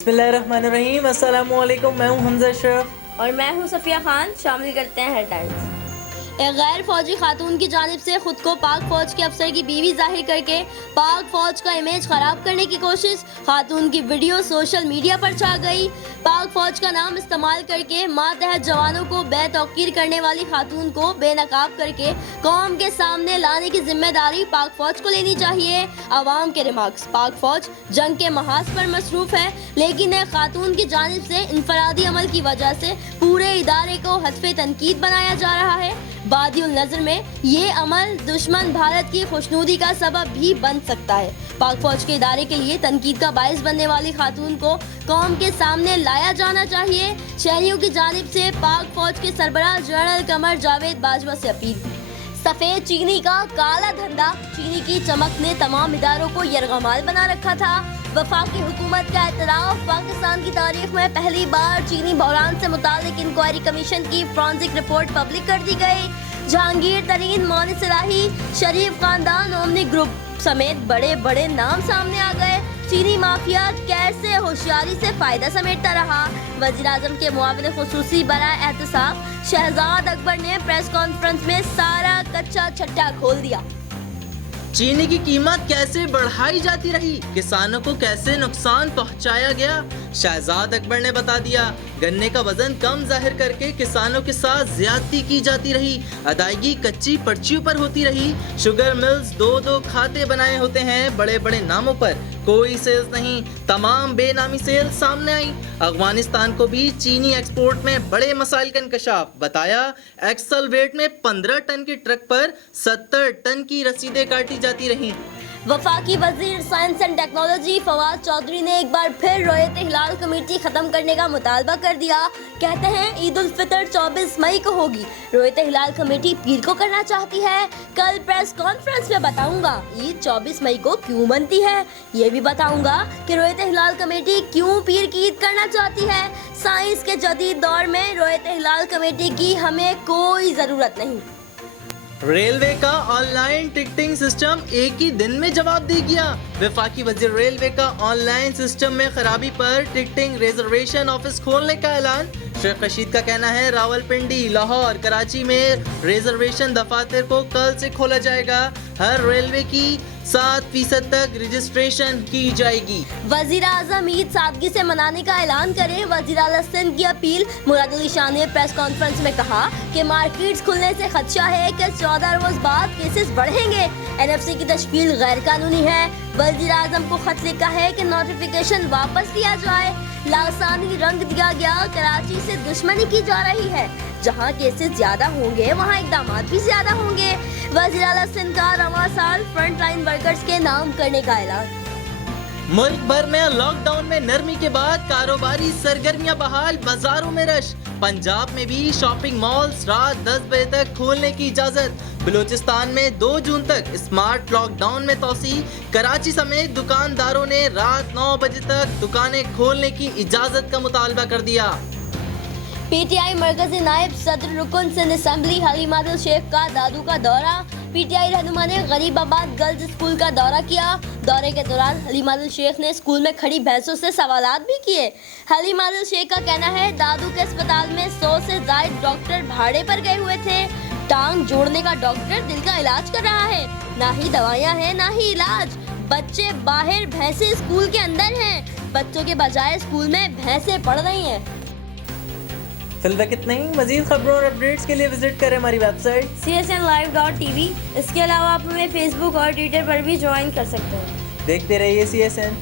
बिस्मिल्लाहिर्रहमानिर्रहीम। अस्सलामुअलैकुम। मैं हूं हमजा अशरफ और मैं हूं सफिया खान। शामिल करते हैं हेडलाइंस। एक गैर फौजी खातून की जानिब से खुद को पाक फौज के अफसर की बीवी जाहिर करके पाक फौज का इमेज खराब करने की कोशिश। खातून की वीडियो सोशल मीडिया पर छा गई। पाक फौज का नाम इस्तेमाल करके मातहत जवानों को बेतौकीर करने वाली खातून को बेनकाब करके कौम के सामने लाने की जिम्मेदारी पाक फौज को लेनी चाहिए। अवाम के रिमार्क्स। पाक फौज जंग के महाज पर मसरूफ है, लेकिन एक खातून की जानिब से इनफरादी अमल की वजह से पूरे इदारे को हत्फे तनकीद बनाया जा रहा है। बादियुल नजर में ये अमल दुश्मन भारत की खुशनुदी का सबब भी बन सकता है। पाक फौज के इदारे के लिए तनकीद का बायस बनने वाली खातून को कौम के सामने लाया जाना चाहिए। शहरियों की जानिब से पाक फौज के सरबराह जनरल कमर जावेद बाजवा से अपील। सफेद चीनी का काला धंधा। चीनी की चमक ने तमाम इदारों को यरगमाल बना रखा था। वफाकी हुकूमत का एतराफ। पाकिस्तान की तारीख में पहली बार चीनी बहरान से मुतालिक इंक्वायरी कमीशन की फॉरेंसिक रिपोर्ट पब्लिक कर दी गई। जहांगीर तरीन, मोनिस इलाही, शरीफ खानदान, ओमनी ग्रुप समेत बड़े बड़े नाम सामने आ गए। चीनी माफिया कैसे होशियारी से फायदा समेटता रहा। वज़ीर-ए-आज़म के मुआविन खुसूसी बराए एहतसाब शहजाद अकबर ने प्रेस कॉन्फ्रेंस में सारा कच्चा छट्टा खोल दिया। चीनी की कीमत कैसे बढ़ाई जाती रही, किसानों को कैसे नुकसान पहुंचाया गया, शहजाद अकबर ने बता दिया। गन्ने का वजन कम जाहिर करके किसानों के साथ ज्यादती की जाती रही। अदायगी कच्ची पर्चियों पर होती रही। शुगर मिल्स दो खाते बनाए होते हैं बड़े बड़े नामों पर। कोई सेल्स नहीं, तमाम बेनामी सेल्स सामने आई। अफगानिस्तान को भी चीनी एक्सपोर्ट में बड़े मसाइल का इंकशाफ। बताया एक्सल वेट में 15 टन के ट्रक पर 70 टन की रसीदें काटी जाती रहीं। वफाकी वजीर science and technology Fawad Chaudhry ने एक बार फिर रोयत हिलाल कमेटी खत्म करने का मुतालबा कर दिया। कहते हैं ईद उल फितर 24 मई को होगी। रोयत हिलाल कमेटी पीर को करना चाहती है। कल प्रेस कॉन्फ्रेंस में बताऊंगा ईद 24 मई को क्यों बनती है। ये भी बताऊंगा कि रोयत हिलाल कमेटी क्यों पीर की ईद करना चाहती है। साइंस के जदीद दौर में रोयत हिलाल कमेटी की हमें कोई जरूरत नहीं। रेलवे का ऑनलाइन टिकटिंग सिस्टम एक ही दिन में जवाब दे गया। वफाकी वजीर रेलवे का ऑनलाइन सिस्टम में खराबी पर टिकटिंग रिजर्वेशन ऑफिस खोलने का ऐलान। शेख रशीद का कहना है रावलपिंडी, लाहौर, कराची में रिजर्वेशन दफातर को कल से खोला जाएगा। हर रेलवे की 7% तक रजिस्ट्रेशन की जाएगी। वजीर आजम ईद सादगी से मनाने का ऐलान करें। वजीर आला सिंध की अपील। मुराद अली शाह ने प्रेस कॉन्फ्रेंस में कहा कि मार्केट्स खुलने से खदशा है कि 14 रोज बाद केसेस बढ़ेंगे। NFC की तश्कील गैर कानूनी है। वजीर आजम को खत लिखा है कि नोटिफिकेशन वापस लिया जाए। लासानी रंग दिया गया। कराची से दुश्मनी की जा रही है। जहां केसेस ज्यादा होंगे वहां इकदाम भी ज्यादा होंगे। वजीर आला सिंध का रवां साल फ्रंट लाइन वर्कर्स के नाम करने का ऐलान। मुल्क भर में लॉकडाउन में नरमी के बाद कारोबारी सरगर्मियां बहाल। बाजारों में रश। पंजाब में भी शॉपिंग मॉल्स रात 10 बजे तक खोलने की इजाजत। बलूचिस्तान में 2 जून तक स्मार्ट लॉकडाउन में तोसी। कराची समेत दुकानदारों ने रात 9 बजे तक दुकानें खोलने की इजाजत का मुतालबा कर दिया। PTI मरकजी नायब सदर रुकन सिंध असेंबली हलीमा दिल शेख का दादू का दौरा। PTI रहनुमा ने गरीबाबाद गर्ल्स स्कूल का दौरा किया। दौरे के दौरान हलीमा दिल शेख ने स्कूल में खड़ी भैंसों से सवालात भी किए। हलीमा दिल शेख का कहना है दादू के अस्पताल में 100 से ज्यादा डॉक्टर भाड़े पर गए हुए थे। टांग जोड़ने का डॉक्टर दिल का इलाज कर रहा है। ना ही दवाइयाँ हैं ना ही इलाज। बच्चे बाहर, भैंसे स्कूल के अंदर हैं। बच्चों के बजाय स्कूल में भैंसे पढ़ रही हैं। फिलहाल कितना ही। मजीद खबरों और अपडेट्स के लिए विजिट करें हमारी वेबसाइट csnlive.tv। इसके अलावा आप हमें फेसबुक और ट्विटर पर भी ज्वाइन कर सकते हैं। देखते रहिए CSN।